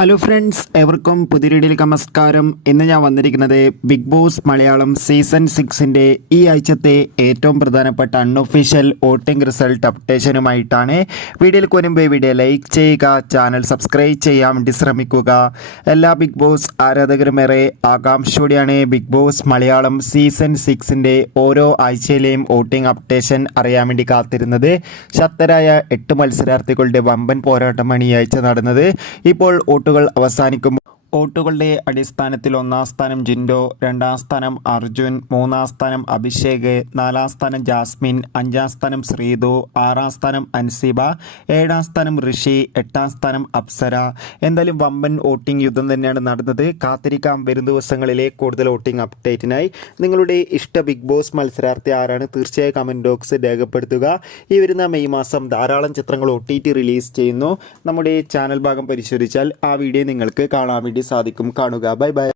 Hello friends, എവർക്കും പുതിയ വീഡിയോയിലേക്ക് നമസ്കാരം. ഇന്ന് ഞാൻ വന്നിരിക്കുന്നത് ബിഗ് ബോസ് മലയാളം സീസൺ 6ൻ്റെ ഈ ആഴ്ചത്തെ ഏറ്റവും പ്രധാനപ്പെട്ട അൺഒഫീഷ്യൽ വോട്ടിംഗ് റിസൾട്ട് അപ്ഡേഷനുമായിട്ടാണ്. വീഡിയോയിൽ വരുമ്പോൾ വീഡിയോ ലൈക്ക് ചെയ്യുക, ചാനൽ സബ്സ്ക്രൈബ് ചെയ്യാൻ വേണ്ടി ശ്രമിക്കുക. എല്ലാ ബിഗ് ബോസ് ആരാധകരുമേറെ ആകാംക്ഷയോടെയാണ് ബിഗ് ബോസ് മലയാളം സീസൺ 6ൻ്റെ ഓരോ ആഴ്ചയിലെയും വോട്ടിംഗ് അപ്ഡേഷൻ അറിയാൻ വേണ്ടി കാത്തിരുന്നത്. ശക്തരായ 8 മത്സരാർത്ഥികളുടെ വമ്പൻ പോരാട്ടമാണ് ഈ ആഴ്ച നടന്നത്. ഇപ്പോൾ വോട്ടുകൾ അവസാനിക്കുമ്പോൾ വോട്ടുകളുടെ അടിസ്ഥാനത്തിൽ 1-ാം സ്ഥാനം ജിൻഡോ, 2-ാം സ്ഥാനം അർജുൻ, 3-ാം സ്ഥാനം അഭിഷേക്, 4-ാം സ്ഥാനം ജാസ്മിൻ, 5-ാം സ്ഥാനം ശ്രീതു, 6-ാം സ്ഥാനം അൻസിബ, 7-ാം സ്ഥാനം ഋഷി, 8-ാം സ്ഥാനം അപ്സര. എന്തായാലും വമ്പൻ വോട്ടിംഗ് യുദ്ധം തന്നെയാണ് നടന്നത്. കാത്തിരിക്കാം വരും ദിവസങ്ങളിലെ കൂടുതൽ വോട്ടിംഗ് അപ്ഡേറ്റിനായി. നിങ്ങളുടെ ഇഷ്ട ബിഗ് ബോസ് മത്സരാർത്ഥി ആരാണ്? തീർച്ചയായും കമൻറ്റ് ബോക്സ് രേഖപ്പെടുത്തുക. ഈ വരുന്ന മെയ് മാസം ധാരാളം ചിത്രങ്ങൾ OTT റിലീസ് ചെയ്യുന്നു. നമ്മുടെ ചാനൽ ഭാഗം പരിശോധിച്ചാൽ ആ വീഡിയോ നിങ്ങൾക്ക് കാണാൻ വേണ്ടി സാധിക്കും. കാണുക. Bye bye.